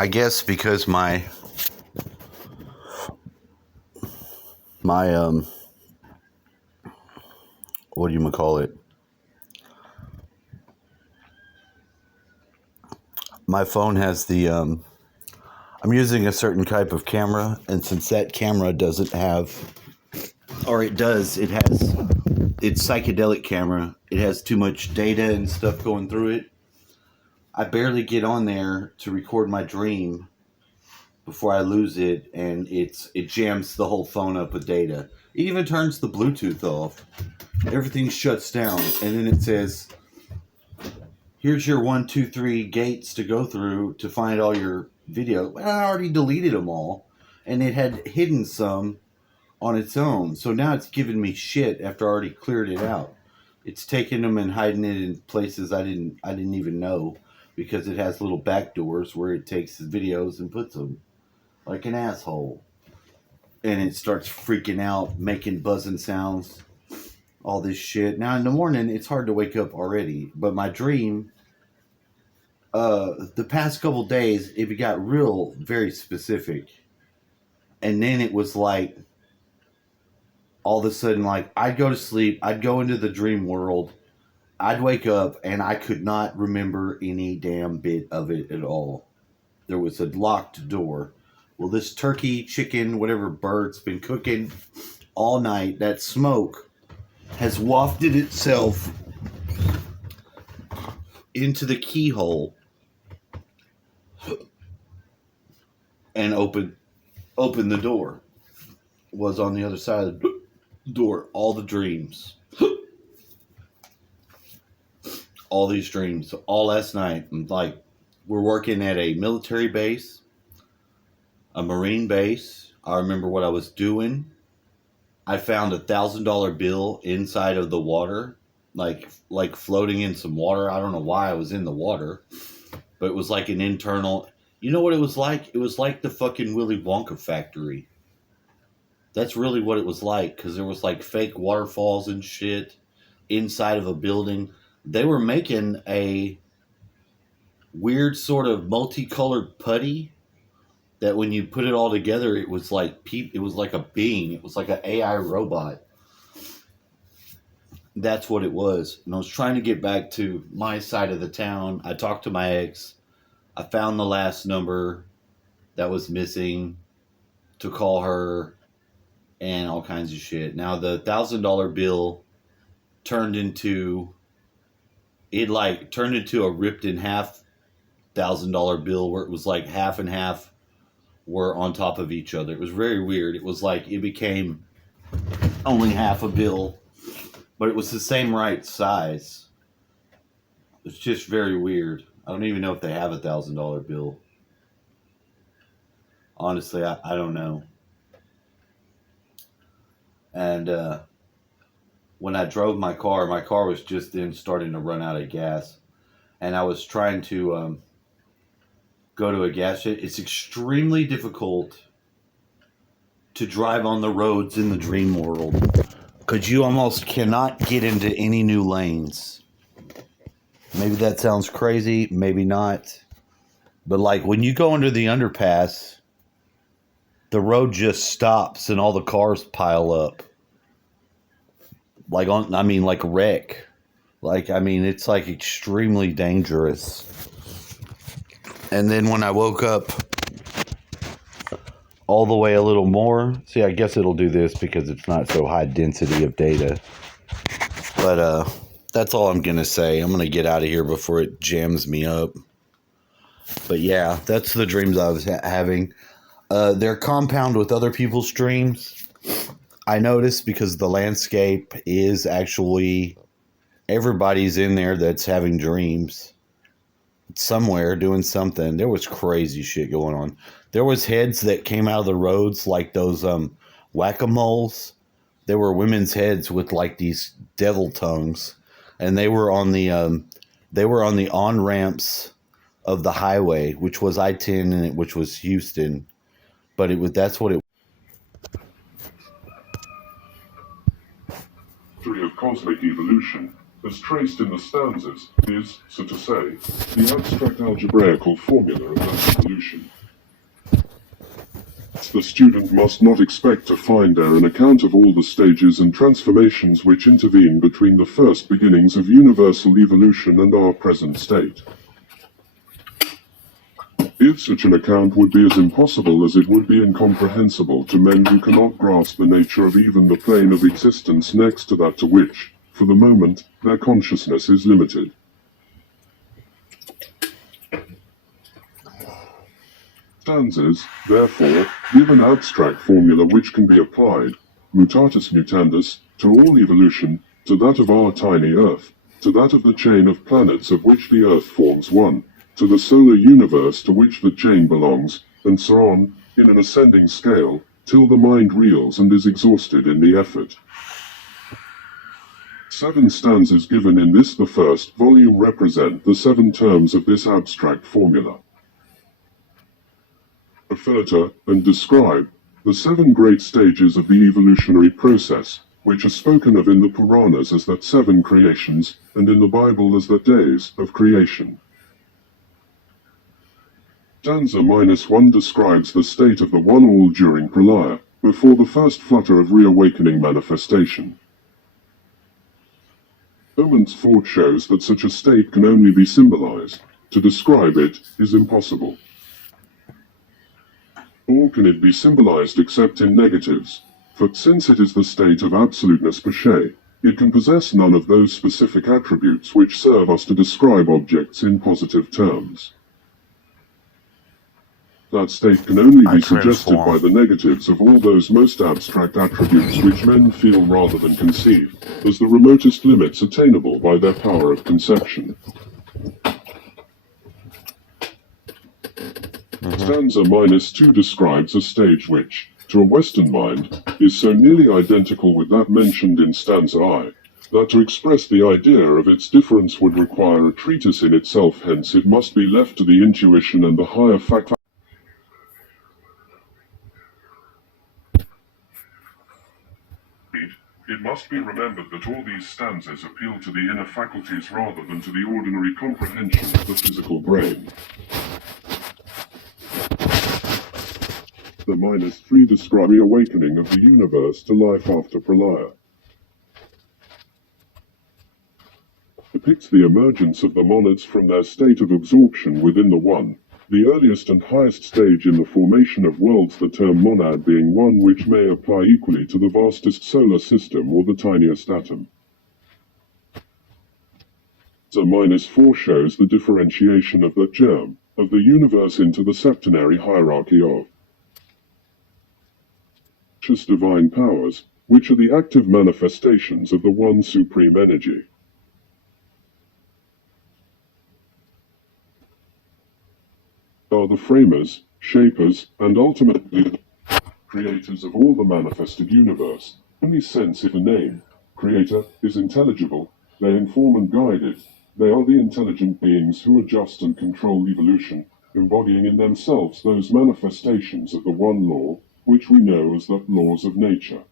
I guess because my what do you call it? My phone has the I'm using a certain type of camera, and since that camera doesn't have, or it does, it's psychedelic camera. It has too much data and stuff going through it. I barely get on there to record my dream before I lose it, and it jams the whole phone up with data. It even turns the Bluetooth off. Everything shuts down, and then it says, "Here's your 1, 2, 3 gates to go through to find all your video." Well, I already deleted them all, and it had hidden some on its own. So now it's giving me shit after I already cleared it out. It's taking them and hiding it in places I didn't even know, because it has little back doors where it takes videos and puts them like an asshole. And it starts freaking out, making buzzing sounds, all this shit. Now in the morning, it's hard to wake up already. But my dream, the past couple days, it got very specific. And then it was like, all of a sudden, like, I'd go to sleep, I'd go into the dream world, I'd wake up, and I could not remember any damn bit of it at all. There was a locked door. Well, this turkey, chicken, whatever bird's been cooking all night, that smoke has wafted itself into the keyhole and opened the door. Was on the other side of the door. All the dreams. All these dreams. All last night. Like, we're working at a military base, a Marine base. I remember what I was doing. I found $1,000 bill inside of the water, like floating in some water. I don't know why I was in the water, but it was like an internal. You know what it was like? It was like the fucking Willy Wonka factory. That's really what it was like, because there was like fake waterfalls and shit inside of a building. They were making a weird sort of multicolored putty that when you put it all together, it was like a being. It was like an AI robot. That's what it was. And I was trying to get back to my side of the town. I talked to my ex. I found the last number that was missing to call her and all kinds of shit. Now the $1,000 bill turned into a ripped in half $1,000 bill, where it was like half and half were on top of each other. It was very weird. It was like it became only half a bill, but it was the same right size. It's just very weird. I don't even know if they have $1,000 bill. Honestly, I don't know. And when I drove my car was just then starting to run out of gas. And I was trying to go to a gas station. It's extremely difficult to drive on the roads in the dream world, because you almost cannot get into any new lanes. Maybe that sounds crazy, maybe not. But like when you go under the underpass, the road just stops and all the cars pile up. Like a wreck. It's like extremely dangerous. And then when I woke up all the way a little more, see, I guess it'll do this because it's not so high density of data. But that's all I'm going to say. I'm going to get out of here before it jams me up. But yeah, that's the dreams I was having. They're compound with other people's dreams. I noticed, because the landscape is actually, everybody's in there that's having dreams. Somewhere doing something. There was crazy shit going on. There was heads that came out of the roads like those whack-a-moles. There were women's heads with like these devil tongues, and they were on the on-ramps of the highway, which was I-10 and which was Houston. But that's what it. History of cosmic evolution. as traced in the stanzas, is, so to say, the abstract algebraical formula of that evolution. The student must not expect to find there an account of all the stages and transformations which intervene between the first beginnings of universal evolution and our present state. If such an account would be as impossible as it would be incomprehensible to men who cannot grasp the nature of even the plane of existence next to that to which, for the moment, their consciousness is limited. Stanzas, therefore, give an abstract formula which can be applied, mutatis mutandis, to all evolution, to that of our tiny Earth, to that of the chain of planets of which the Earth forms one, to the solar universe to which the chain belongs, and so on, in an ascending scale, till the mind reels and is exhausted in the effort. 7 stanzas given in this the first volume represent the 7 terms of this abstract formula. Filter and describe the 7 great stages of the evolutionary process, which are spoken of in the Puranas as the 7 creations, and in the Bible as the days of creation. Stanza -1 describes the state of the one-all during Pralaya, before the first flutter of reawakening manifestation. Oman's thought shows that such a state can only be symbolized. To describe it is impossible. Nor can it be symbolized except in negatives, for since it is the state of absoluteness per se, it can possess none of those specific attributes which serve us to describe objects in positive terms. That state can only be suggested by the negatives of all those most abstract attributes which men feel rather than conceive, as the remotest limits attainable by their power of conception. Stanza -2 describes a stage which, to a Western mind, is so nearly identical with that mentioned in stanza I, that to express the idea of its difference would require a treatise in itself, hence it must be left to the intuition and the higher faculty. It must be remembered that all these stanzas appeal to the inner faculties rather than to the ordinary comprehension of the physical brain. The -3 describe the awakening of the universe to life after Pralaya. Depicts the emergence of the monads from their state of absorption within the One, the earliest and highest stage in the formation of worlds, the term monad being one which may apply equally to the vastest solar system or the tiniest atom. So -4 shows the differentiation of the germ of the universe into the septenary hierarchy of divine powers, which are the active manifestations of the one supreme energy. Are the framers, shapers, and ultimately the creators of all the manifested universe. Only sense if a name, creator, is intelligible, they inform and guide it. They are the intelligent beings who adjust and control evolution, embodying in themselves those manifestations of the one law, which we know as the laws of nature.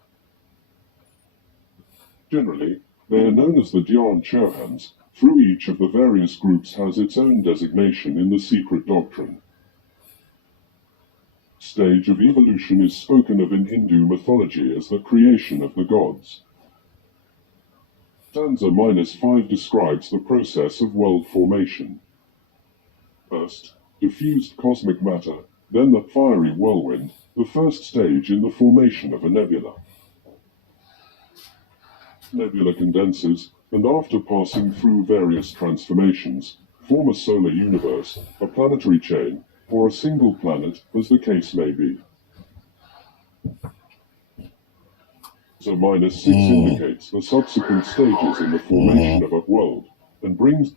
Generally, they are known as the Dhyan Chohans, through each of the various groups has its own designation in the secret doctrine. Stage of evolution is spoken of in Hindu mythology as the creation of the gods. Stanza -5 describes the process of world formation. First, diffused cosmic matter, then the fiery whirlwind, the first stage in the formation of a nebula. Nebula condenses, and after passing through various transformations, form a solar universe, a planetary chain, or a single planet, as the case may be. So -6 indicates the subsequent stages in the formation of a world, and brings